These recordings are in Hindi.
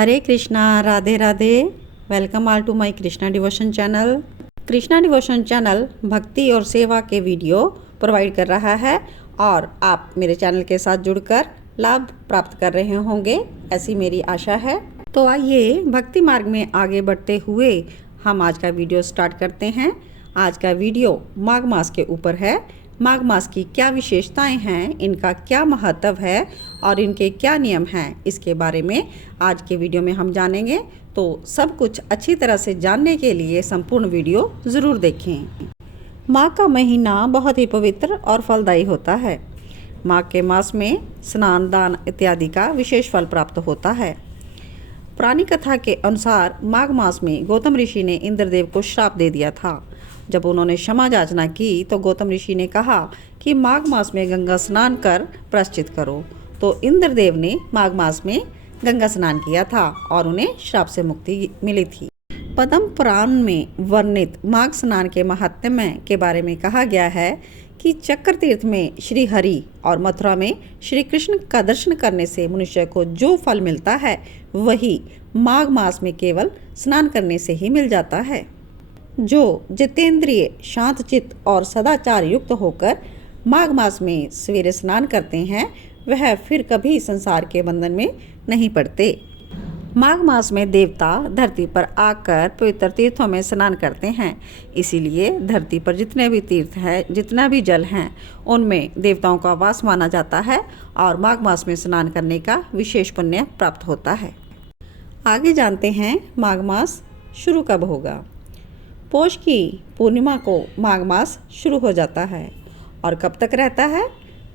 Hare Krishna, Radhe Radhe. Welcome all to my Krishna devotion channel. Krishna devotion channel भक्ति और सेवा के वीडियो प्रोवाइड कर रहा है और आप मेरे चैनल के साथ जुड़कर लाभ प्राप्त कर रहे होंगे, ऐसी मेरी आशा है। तो आइए भक्ति मार्ग में आगे बढ़ते हुए हम आज का वीडियो स्टार्ट करते हैं। आज का वीडियो माघ मास के ऊपर है। माघ मास की क्या विशेषताएं हैं, इनका क्या महत्व है और इनके क्या नियम हैं, इसके बारे में आज के वीडियो में हम जानेंगे। तो सब कुछ अच्छी तरह से जानने के लिए संपूर्ण वीडियो ज़रूर देखें। माघ का महीना बहुत ही पवित्र और फलदायी होता है। माघ के मास में स्नान, दान इत्यादि का विशेष फल प्राप्त होता है। पुरानी कथा के अनुसार माघ मास में गौतम ऋषि ने इंद्रदेव को श्राप दे दिया था। जब उन्होंने क्षमा याचना की तो गौतम ऋषि ने कहा कि माघ मास में गंगा स्नान कर प्रायश्चित करो। तो इंद्रदेव ने माघ मास में गंगा स्नान किया था और उन्हें श्राप से मुक्ति मिली थी। पद्म पुराण में वर्णित माघ स्नान के महात्म्य के बारे में कहा गया है कि चक्र तीर्थ में श्री हरि और मथुरा में श्री कृष्ण का दर्शन करने से मनुष्य को जो फल मिलता है वही माघ मास में केवल स्नान करने से ही मिल जाता है। जो जितेंद्रिय, शांत चित्त और सदाचार युक्त होकर माघ मास में सवेरे स्नान करते हैं वह फिर कभी संसार के बंधन में नहीं पड़ते। माघ मास में देवता धरती पर आकर पवित्र तीर्थों में स्नान करते हैं, इसीलिए धरती पर जितने भी तीर्थ हैं, जितना भी जल हैं, उनमें देवताओं का वास माना जाता है और माघ मास में स्नान करने का विशेष पुण्य प्राप्त होता है। आगे जानते हैं माघ मास शुरू कब होगा। पौष की पूर्णिमा को माघ मास शुरू हो जाता है और कब तक रहता है।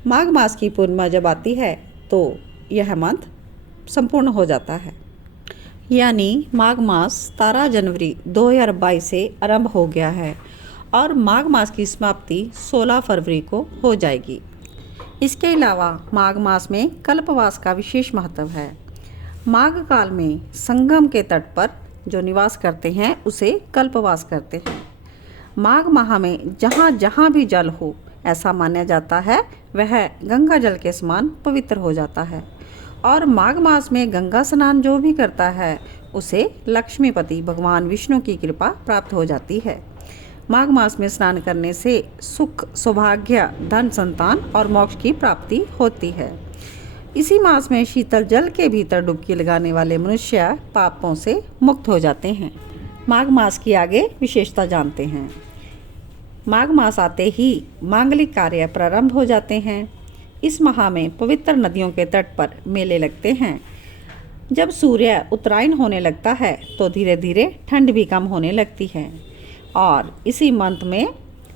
माघ मास की पूर्णिमा जब आती है तो यह मंथ संपूर्ण हो जाता है, यानी माघ मास 17 जनवरी 2022 से आरंभ हो गया है और माघ मास की समाप्ति 16 फरवरी को हो जाएगी। इसके अलावा माघ मास में कल्पवास का विशेष महत्व है। माघ काल में संगम के तट पर जो निवास करते हैं उसे कल्पवास कहते हैं। माघ माह में जहाँ जहाँ भी जल हो, ऐसा माना जाता है वह गंगा जल के समान पवित्र हो जाता है और माघ मास में गंगा स्नान जो भी करता है उसे लक्ष्मीपति भगवान विष्णु की कृपा प्राप्त हो जाती है। माघ मास में स्नान करने से सुख, सौभाग्य, धन, संतान और मोक्ष की प्राप्ति होती है। इसी मास में शीतल जल के भीतर डुबकी लगाने वाले मनुष्य पापों से मुक्त हो जाते हैं। माघ मास की आगे विशेषता जानते हैं। माघ मास आते ही मांगलिक कार्य प्रारंभ हो जाते हैं। इस माह में पवित्र नदियों के तट पर मेले लगते हैं। जब सूर्य उत्तरायण होने लगता है तो धीरे धीरे ठंड भी कम होने लगती है और इसी मंथ में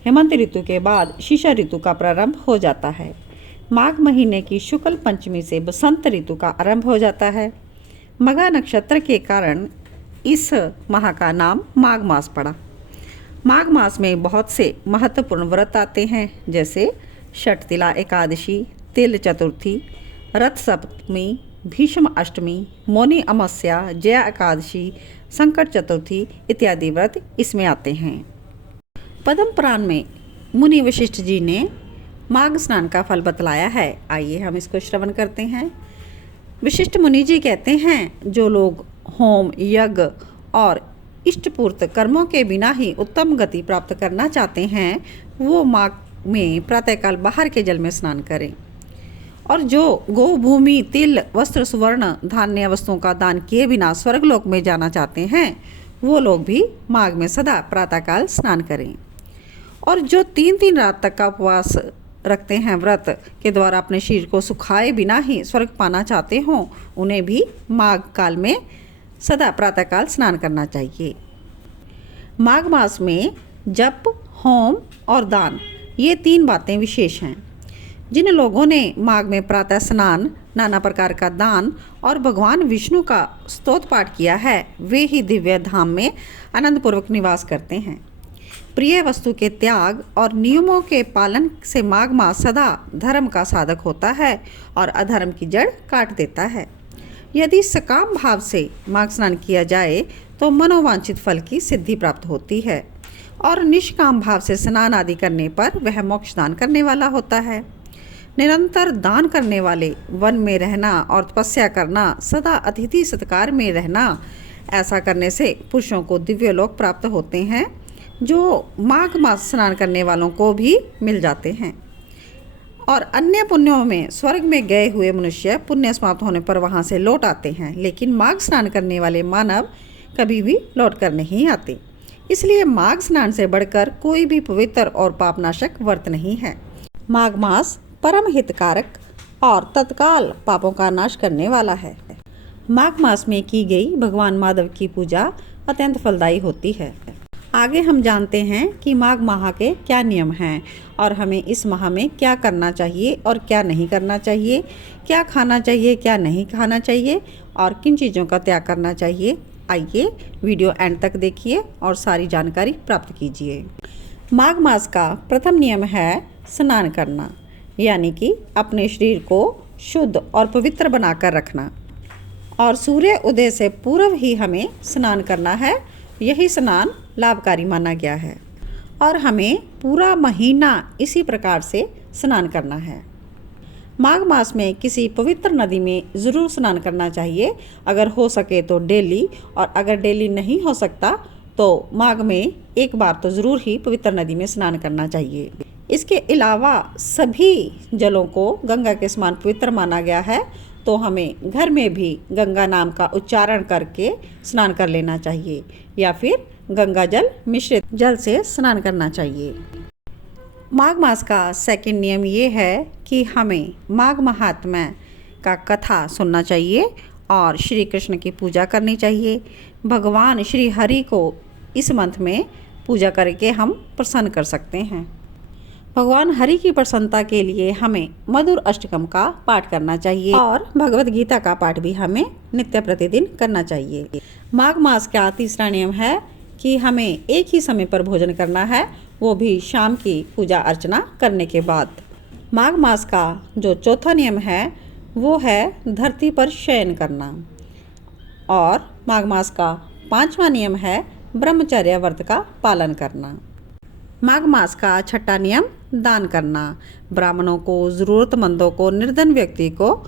हेमंत ऋतु के बाद शीशा ऋतु का प्रारंभ हो जाता है। माघ महीने की शुक्ल पंचमी से बसंत ऋतु का आरंभ हो जाता है। मघा नक्षत्र के कारण इस माह का नाम माघ मास पड़ा। माघ मास में बहुत से महत्वपूर्ण व्रत आते हैं, जैसे षटतिला एकादशी, तिल चतुर्थी, रथ सप्तमी, भीष्म अष्टमी, मौनी अमावस्या, जया एकादशी, संकट चतुर्थी इत्यादि व्रत इसमें आते हैं। पद्म पुराण में मुनि वशिष्ठ जी ने माघ स्नान का फल बतलाया है। आइए हम इसको श्रवण करते हैं। विशिष्ट मुनि जी कहते हैं, जो लोग होम, यज्ञ और इष्टपूर्त कर्मों के बिना ही उत्तम गति प्राप्त करना चाहते हैं वो माघ में प्रातःकाल बाहर के जल में स्नान करें। और जो गौ, भूमि, तिल, वस्त्र, सुवर्ण, धान्य वस्तुओं का दान किए बिना स्वर्गलोक में जाना चाहते हैं वो लोग भी माघ में सदा प्रातःकाल स्नान करें। और जो 3-3 रात तक का उपवास रखते हैं, व्रत के द्वारा अपने शरीर को सुखाए बिना ही स्वर्ग पाना चाहते हों, उन्हें भी माघ काल में सदा प्रातःकाल स्नान करना चाहिए। माघ मास में जप, होम और दान ये 3 बातें विशेष हैं। जिन लोगों ने माघ में प्रातः स्नान, नाना प्रकार का दान और भगवान विष्णु का स्तोत्र पाठ किया है वे ही दिव्य धाम में आनंदपूर्वक निवास करते हैं। प्रिय वस्तु के त्याग और नियमों के पालन से माघ मास सदा धर्म का साधक होता है और अधर्म की जड़ काट देता है। यदि सकाम भाव से माघ स्नान किया जाए तो मनोवांछित फल की सिद्धि प्राप्त होती है और निष्काम भाव से स्नान आदि करने पर वह मोक्ष दान करने वाला होता है। निरंतर दान करने वाले, वन में रहना और तपस्या करना, सदा अतिथि सत्कार में रहना, ऐसा करने से पुरुषों को दिव्य लोक प्राप्त होते हैं, जो माघ मास स्नान करने वालों को भी मिल जाते हैं। और अन्य पुण्यों में स्वर्ग में गए हुए मनुष्य पुण्य समाप्त होने पर वहाँ से लौट आते हैं, लेकिन माघ स्नान करने वाले मानव कभी भी लौट कर नहीं आते। इसलिए माघ स्नान से बढ़कर कोई भी पवित्र और पापनाशक व्रत नहीं है। माघ मास परम हितकारक और तत्काल पापों का नाश करने वाला है। माघ मास में की गई भगवान माधव की पूजा अत्यंत फलदायी होती है। आगे हम जानते हैं कि माघ माह के क्या नियम हैं और हमें इस माह में क्या करना चाहिए और क्या नहीं करना चाहिए, क्या खाना चाहिए, क्या नहीं खाना चाहिए और किन चीज़ों का त्याग करना चाहिए। आइए वीडियो एंड तक देखिए और सारी जानकारी प्राप्त कीजिए। माघ मास का प्रथम नियम है स्नान करना, यानी कि अपने शरीर को शुद्ध और पवित्र बनाकर रखना और सूर्य उदय से पूर्व ही हमें स्नान करना है। यही स्नान लाभकारी माना गया है और हमें पूरा महीना इसी प्रकार से स्नान करना है। माघ मास में किसी पवित्र नदी में ज़रूर स्नान करना चाहिए, अगर हो सके तो डेली, और अगर डेली नहीं हो सकता तो माघ में एक बार तो ज़रूर ही पवित्र नदी में स्नान करना चाहिए। इसके अलावा सभी जलों को गंगा के समान पवित्र माना गया है, तो हमें घर में भी गंगा नाम का उच्चारण करके स्नान कर लेना चाहिए या फिर गंगा जल मिश्रित जल से स्नान करना चाहिए। माघ मास का सेकंड नियम ये है कि हमें माघ महात्म्य का कथा सुनना चाहिए और श्री कृष्ण की पूजा करनी चाहिए। भगवान श्री हरि को इस मंथ में पूजा करके हम प्रसन्न कर सकते हैं। भगवान हरि की प्रसन्नता के लिए हमें मधुर अष्टकम का पाठ करना चाहिए और भगवत गीता का पाठ भी हमें नित्य प्रतिदिन करना चाहिए। माघ मास का तीसरा नियम है कि हमें एक ही समय पर भोजन करना है, वो भी शाम की पूजा अर्चना करने के बाद। माघ मास का जो चौथा नियम है वो है धरती पर शयन करना और माघ मास का पांचवा नियम है ब्रह्मचर्य व्रत का पालन करना। माघ मास का छठा नियम दान करना, ब्राह्मणों को, ज़रूरतमंदों को, निर्धन व्यक्ति को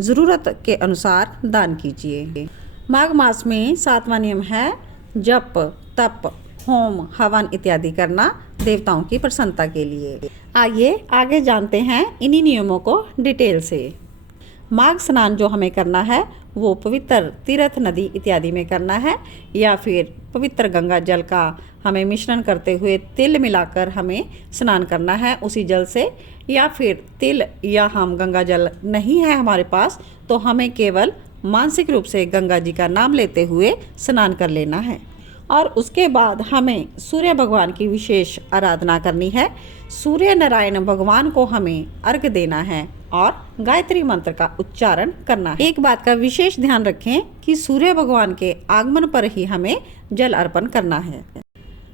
ज़रूरत के अनुसार दान कीजिए। माघ मास में सातवां नियम है जप, तप, होम, हवन इत्यादि करना देवताओं की प्रसन्नता के लिए। आइए आगे जानते हैं इन्हीं नियमों को डिटेल से। माघ स्नान जो हमें करना है वो पवित्र तीर्थ नदी इत्यादि में करना है या फिर पवित्र गंगा जल का हमें मिश्रण करते हुए तिल मिलाकर हमें स्नान करना है उसी जल से, या फिर तिल या हम गंगा जल नहीं है हमारे पास तो हमें केवल मानसिक रूप से गंगा जी का नाम लेते हुए स्नान कर लेना है। और उसके बाद हमें सूर्य भगवान की विशेष आराधना करनी है। सूर्य नारायण भगवान को हमें अर्घ्य देना है और गायत्री मंत्र का उच्चारण करना है। एक बात का विशेष ध्यान रखें कि सूर्य भगवान के आगमन पर ही हमें जल अर्पण करना है।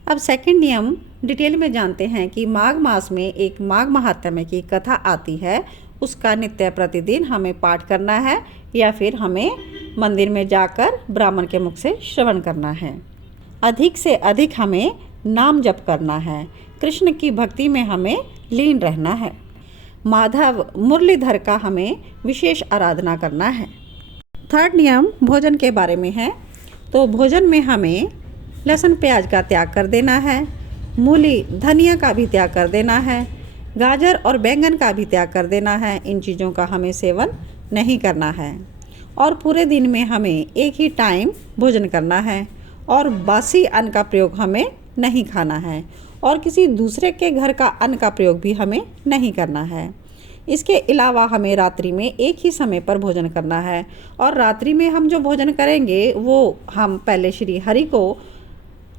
अब सेकंड नियम डिटेल में जानते हैं कि माघ मास में एक माघ महात्म्य की कथा आती है, उसका नित्य प्रतिदिन हमें पाठ करना है या फिर हमें मंदिर में जाकर ब्राह्मण के मुख से श्रवण करना है। अधिक से अधिक हमें नाम जप करना है, कृष्ण की भक्ति में हमें लीन रहना है। माधव मुरलीधर का हमें विशेष आराधना करना है। थर्ड नियम भोजन के बारे में है, तो भोजन में हमें लहसुन प्याज का त्याग कर देना है, मूली धनिया का भी त्याग कर देना है, गाजर और बैंगन का भी त्याग कर देना है। इन चीज़ों का हमें सेवन नहीं करना है और पूरे दिन में हमें एक ही टाइम भोजन करना है और बासी अन्न का प्रयोग हमें नहीं खाना है और किसी दूसरे के घर का अन्न का प्रयोग भी हमें नहीं करना है। इसके अलावा हमें रात्रि में एक ही समय पर भोजन करना है और रात्रि में हम जो भोजन करेंगे वो हम पहले श्री हरि को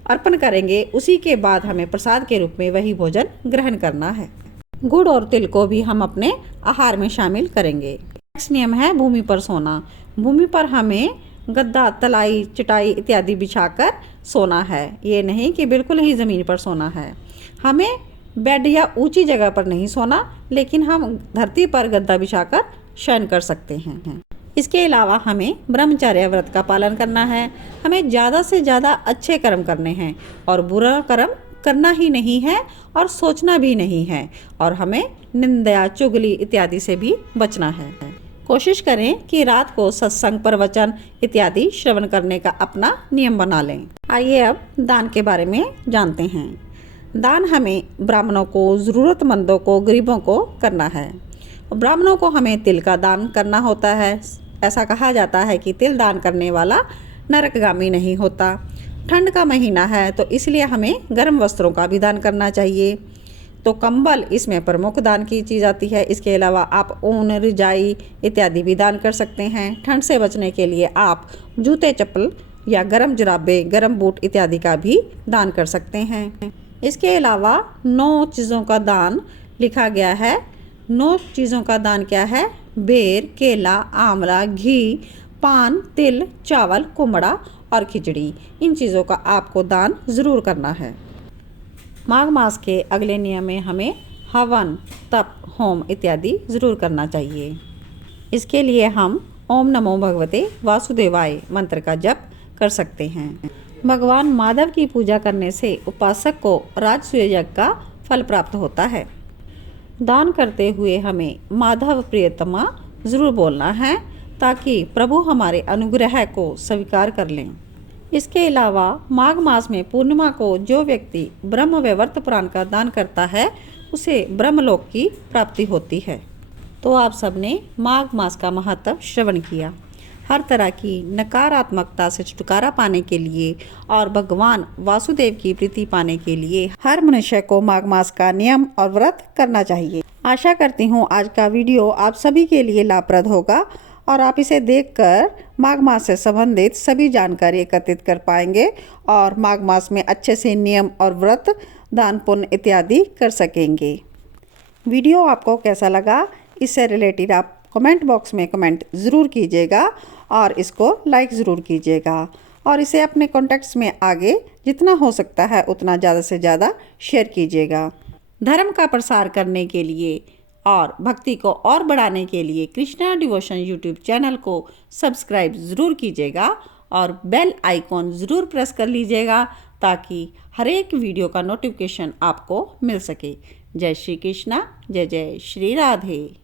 अर्पण करेंगे, उसी के बाद हमें प्रसाद के रूप में वही भोजन ग्रहण करना है। गुड़ और तिल को भी हम अपने आहार में शामिल करेंगे। नेक्स्ट नियम है भूमि पर सोना। भूमि पर हमें गद्दा, तलाई, चटाई इत्यादि बिछाकर सोना है, ये नहीं कि बिल्कुल ही ज़मीन पर सोना है। हमें बेड या ऊंची जगह पर नहीं सोना, लेकिन हम धरती पर गद्दा बिछाकर शयन कर सकते हैं। इसके अलावा हमें ब्रह्मचर्य व्रत का पालन करना है। हमें ज़्यादा से ज़्यादा अच्छे कर्म करने हैं और बुरा कर्म करना ही नहीं है और सोचना भी नहीं है, और हमें निंदा, चुगली इत्यादि से भी बचना है। कोशिश करें कि रात को सत्संग, प्रवचन इत्यादि श्रवण करने का अपना नियम बना लें। आइए अब दान के बारे में जानते हैं। दान हमें ब्राह्मणों को, ज़रूरतमंदों को, गरीबों को करना है। ब्राह्मणों को हमें तिल का दान करना होता है। ऐसा कहा जाता है कि तिल दान करने वाला नरकगामी नहीं होता। ठंड का महीना है तो इसलिए हमें गर्म वस्त्रों का भी दान करना चाहिए। तो कंबल इसमें प्रमुख दान की चीज़ आती है। इसके अलावा आप ऊन, रजाई इत्यादि भी दान कर सकते हैं। ठंड से बचने के लिए आप जूते, चप्पल या गर्म जुराबे, गर्म बूट इत्यादि का भी दान कर सकते हैं। इसके अलावा 9 चीज़ों का दान लिखा गया है। 9 चीज़ों का दान क्या है? बेर, केला, आंवला, घी, पान, तिल, चावल, कुमड़ा और खिचड़ी। इन चीज़ों का आपको दान ज़रूर करना है। माघ मास के अगले नियम में हमें हवन, तप, होम इत्यादि ज़रूर करना चाहिए। इसके लिए हम ओम नमो भगवते वासुदेवाय मंत्र का जप कर सकते हैं। भगवान माधव की पूजा करने से उपासक को राजसूय यज्ञ का फल प्राप्त होता है। दान करते हुए हमें माधव प्रियतमा ज़रूर बोलना है ताकि प्रभु हमारे अनुग्रह को स्वीकार कर लें। इसके अलावा माघ मास में पूर्णिमा को जो व्यक्ति ब्रह्म वैवर्त पुराण का दान करता है उसे ब्रह्मलोक की प्राप्ति होती है। तो आप सबने माघ मास का महत्व श्रवण किया। हर तरह की नकारात्मकता से छुटकारा पाने के लिए और भगवान वासुदेव की प्रीति पाने के लिए हर मनुष्य को माघ मास का नियम और व्रत करना चाहिए। आशा करती हूँ आज का वीडियो आप सभी के लिए लाभप्रद होगा और आप इसे देखकर माघ मास से संबंधित सभी जानकारी एकत्रित कर पाएंगे और माघ मास में अच्छे से नियम और व्रत, दान, पुण्य इत्यादि कर सकेंगे। वीडियो आपको कैसा लगा, इससे रिलेटेड आप कमेंट बॉक्स में कमेंट ज़रूर कीजिएगा और इसको लाइक ज़रूर कीजिएगा और इसे अपने कॉन्टैक्ट्स में आगे जितना हो सकता है उतना ज़्यादा से ज़्यादा शेयर कीजिएगा। धर्म का प्रसार करने के लिए और भक्ति को और बढ़ाने के लिए कृष्णा डिवोशन यूट्यूब चैनल को सब्सक्राइब ज़रूर कीजिएगा और बेल आइकॉन ज़रूर प्रेस कर लीजिएगा ताकि हर एक वीडियो का नोटिफिकेशन आपको मिल सके। जय श्री कृष्णा, जय जय श्री राधे।